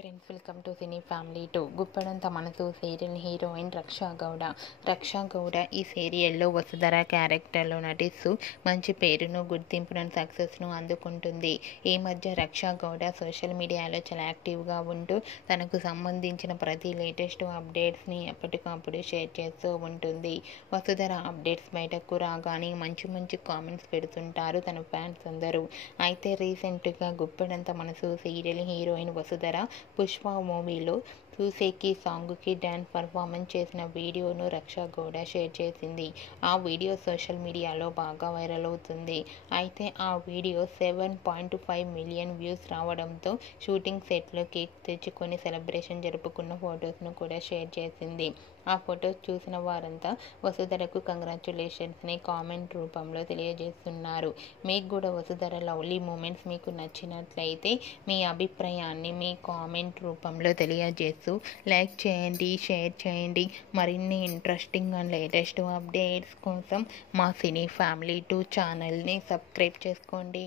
Friends, welcome to cine family 2. Guppedantha మనసు serial heroine రక్షా గౌడ ఈ సీరియల్లో వసుధర క్యారెక్టర్లో నటిస్తూ మంచి పేరును, గుర్తింపును, సక్సెస్ను అందుకుంటుంది. ఈ మధ్య రక్షా గౌడ సోషల్ మీడియాలో చాలా యాక్టివ్గా ఉంటూ తనకు సంబంధించిన ప్రతి లేటెస్ట్ అప్డేట్స్ని ఎప్పటికప్పుడు షేర్ చేస్తూ ఉంటుంది. వసుధర అప్డేట్స్ బయటకు రాగానే మంచి కామెంట్స్ పెడుతుంటారు తన ఫ్యాన్స్ అందరూ. అయితే రీసెంట్గా గుప్పడంత మనసు సీరియల్ హీరోయిన్ వసుధర పుష్ప మూవీలో చూసేకి సాంగ్కి డ్యాన్స్ పర్ఫార్మెన్స్ చేసిన వీడియోను రక్షా గౌడ షేర్ చేసింది. ఆ వీడియో సోషల్ మీడియాలో బాగా వైరల్ అవుతుంది. అయితే ఆ వీడియో 7.5 మిలియన్ వ్యూస్ రావడంతో షూటింగ్ సెట్లో కేక్ తెచ్చుకొని సెలబ్రేషన్ జరుపుకున్న ఫొటోస్ను కూడా షేర్ చేసింది. ఆ ఫొటోస్ చూసిన వారంతా వసుధరకు కంగ్రాచ్యులేషన్స్ని కామెంట్ రూపంలో తెలియజేస్తున్నారు. మీకు కూడా వసుధర లవ్లీ మూమెంట్స్ మీకు నచ్చినట్లయితే మీ అభిప్రాయాన్ని మీ కామెంట్ రూపంలో తెలియజేస్తూ లైక్ చేయండి, షేర్ చేయండి. మరిన్ని ఇంట్రెస్టింగ్ అండ్ లేటెస్ట్ అప్డేట్స్ కోసం మా సినీ ఫ్యామిలీ 2 ఛానల్ని సబ్స్క్రైబ్ చేసుకోండి.